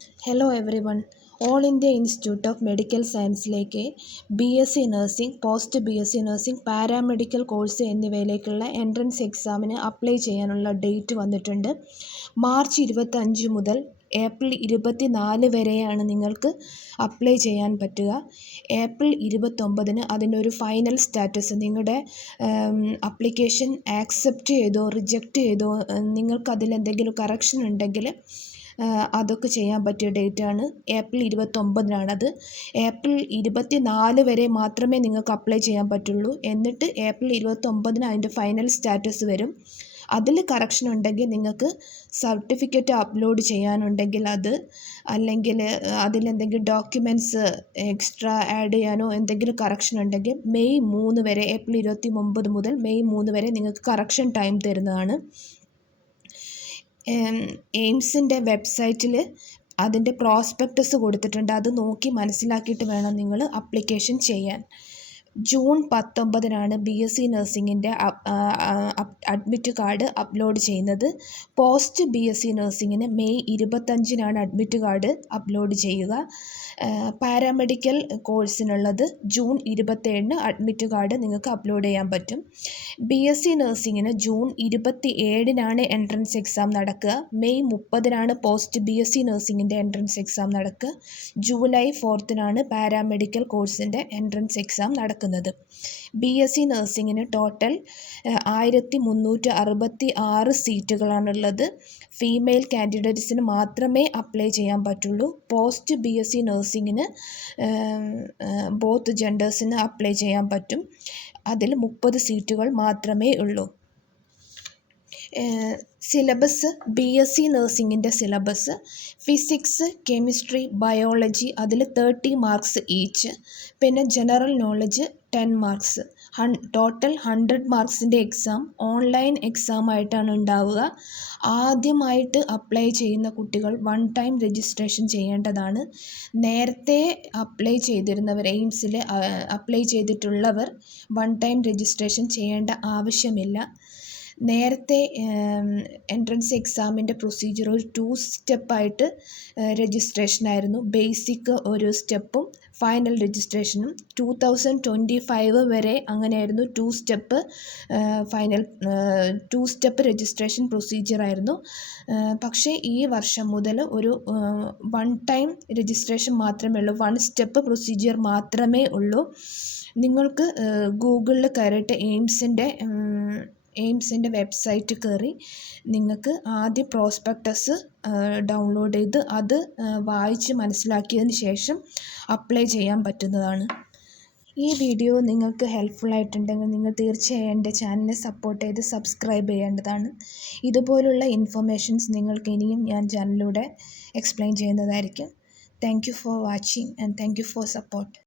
Hello everyone. All India institute of medical സയൻസിലേക്ക് BSc nursing, post BSc nursing, paramedical course എന്നിവയിലേക്കുള്ള entrance എക്സാമിന് apply ചെയ്യാനുള്ള date വന്നിട്ടുണ്ട്. March 25 മുതൽ April 24 വരെയാണ് നിങ്ങൾക്ക് അപ്ലൈ ചെയ്യാൻ പറ്റുക. ഏപ്രിൽ 29-ന് അതിൻ്റെ ഒരു ഫൈനൽ സ്റ്റാറ്റസ്, നിങ്ങളുടെ അപ്ലിക്കേഷൻ ആക്സെപ്റ്റ് ചെയ്തോ റിജക്റ്റ് ചെയ്തോ, നിങ്ങൾക്ക് അതിലെന്തെങ്കിലും കറക്ഷൻ ഉണ്ടെങ്കിൽ അതൊക്കെ ചെയ്യാൻ പറ്റിയ ഡേറ്റാണ്. ഏപ്രിൽ 29-നാണത്. ഏപ്രിൽ 24 വരെ മാത്രമേ നിങ്ങൾക്ക് അപ്ലൈ ചെയ്യാൻ പറ്റുള്ളൂ. എന്നിട്ട് ഏപ്രിൽ 29-ന് അതിൻ്റെ ഫൈനൽ സ്റ്റാറ്റസ് വരും. അതിൽ കറക്ഷൻ ഉണ്ടെങ്കിൽ നിങ്ങൾക്ക് സർട്ടിഫിക്കറ്റ് അപ്ലോഡ് ചെയ്യാനുണ്ടെങ്കിൽ അത്, അല്ലെങ്കിൽ അതിലെന്തെങ്കിലും ഡോക്യുമെൻറ്റ്സ് എക്സ്ട്രാ ആഡ് ചെയ്യാനോ എന്തെങ്കിലും കറക്ഷൻ ഉണ്ടെങ്കിൽ മെയ് 3 വരെ, ഏപ്രിൽ 29 മുതൽ മെയ് 3 വരെ നിങ്ങൾക്ക് കറക്ഷൻ ടൈം തരുന്നതാണ്. എയിംസിൻ്റെ വെബ്സൈറ്റിൽ അതിൻ്റെ പ്രോസ്പെക്ടസ് കൊടുത്തിട്ടുണ്ട്. അത് നോക്കി മനസ്സിലാക്കിയിട്ട് വേണം നിങ്ങൾ അപ്ലിക്കേഷൻ ചെയ്യാൻ. ജൂൺ 19-നാണ് BSc നഴ്സിംഗിൻ്റെ അഡ്മിറ്റ് കാർഡ് അപ്ലോഡ് ചെയ്യുന്നത്. പോസ്റ്റ് BSc നഴ്സിംഗിന് മെയ് 25-നാണ് അഡ്മിറ്റ് കാർഡ് അപ്ലോഡ് ചെയ്യുക. പാരാമെഡിക്കൽ കോഴ്സിനുള്ളത് ജൂൺ 27-ന് അഡ്മിറ്റ് കാർഡ് നിങ്ങൾക്ക് അപ്ലോഡ് ചെയ്യാൻ പറ്റും. BSc നഴ്സിംഗിന് ജൂൺ 27-നാണ് എൻട്രൻസ് എക്സാം നടക്കുക. മെയ് 30-നാണ് പോസ്റ്റ് BSc നഴ്സിംഗിൻ്റെ എൻട്രൻസ് എക്സാം നടക്കുക. ജൂലൈ 4-നാണ് പാരാമെഡിക്കൽ കോഴ്സിൻ്റെ എൻട്രൻസ് എക്സാം നടക്കുന്നത്. BSc നഴ്സിംഗിന് ടോട്ടൽ 1366 സീറ്റുകളാണുള്ളത്. ഫീമെയിൽ കാൻഡിഡേറ്റ്സിന് മാത്രമേ അപ്ലൈ ചെയ്യാൻ പറ്റുള്ളൂ. പോസ്റ്റ് BSc നഴ്സിംഗിന് ബോത്ത് ജെൻഡേഴ്സിന് അപ്ലൈ ചെയ്യാൻ പറ്റും. അതിൽ 30 സീറ്റുകൾ മാത്രമേ ഉള്ളൂ. സിലബസ്, BSc നഴ്സിംഗിൻ്റെ സിലബസ് ഫിസിക്സ്, കെമിസ്ട്രി, ബയോളജി അതിൽ 30 മാർക്സ് ഈച്ച്. പിന്നെ ജനറൽ നോളജ് 10 മാർക്സ്. ടോട്ടൽ 100 മാർക്സിൻ്റെ എക്സാം ഓൺലൈൻ എക്സാം ആയിട്ടാണ് ഉണ്ടാവുക. ആദ്യമായിട്ട് അപ്ലൈ ചെയ്യുന്ന കുട്ടികൾ 1 ടൈം രജിസ്ട്രേഷൻ ചെയ്യേണ്ടതാണ്. നേരത്തെ അപ്ലൈ ചെയ്തിരുന്നവർ, എയിംസിൽ അപ്ലൈ ചെയ്തിട്ടുള്ളവർ 1 ടൈം രജിസ്ട്രേഷൻ ചെയ്യേണ്ട ആവശ്യമില്ല. നേരത്തെ എൻട്രൻസ് എക്സാമിൻ്റെ പ്രൊസീജിയർ ഒരു 2 സ്റ്റെപ്പായിട്ട് രജിസ്ട്രേഷനായിരുന്നു. ബേസിക് ഒരു സ്റ്റെപ്പും ഫൈനൽ രജിസ്ട്രേഷനും. 2025 വരെ അങ്ങനെയായിരുന്നു. 2 സ്റ്റെപ്പ് രജിസ്ട്രേഷൻ പ്രൊസീജിയർ ആയിരുന്നു. പക്ഷേ ഈ വർഷം മുതൽ ഒരു 1 ടൈം രജിസ്ട്രേഷൻ മാത്രമേ ഉള്ളൂ. 1 സ്റ്റെപ്പ് പ്രൊസീജിയർ മാത്രമേ ഉള്ളൂ. നിങ്ങൾക്ക് ഗൂഗിളിൽ കയറിയിട്ട് എയിംസിൻ്റെ വെബ്സൈറ്റ് കയറി നിങ്ങൾക്ക് ആദ്യം പ്രോസ്പെക്ടസ് ഡൗൺലോഡ് ചെയ്ത് അത് വായിച്ച് മനസ്സിലാക്കിയതിന് ശേഷം അപ്ലൈ ചെയ്യാൻ പറ്റുന്നതാണ്. ഈ വീഡിയോ നിങ്ങൾക്ക് ഹെൽപ്ഫുൾ ആയിട്ടുണ്ടെങ്കിൽ നിങ്ങൾ തീർച്ചയായും എൻ്റെ ചാനലിനെ സപ്പോർട്ട് ചെയ്ത് സബ്സ്ക്രൈബ് ചെയ്യേണ്ടതാണ്. ഇതുപോലുള്ള ഇൻഫർമേഷൻസ് നിങ്ങൾക്ക് ഇനിയും ഞാൻ ചാനലിലൂടെ എക്സ്പ്ലെയിൻ ചെയ്യുന്നതായിരിക്കും. Thank you for watching and thank you for support.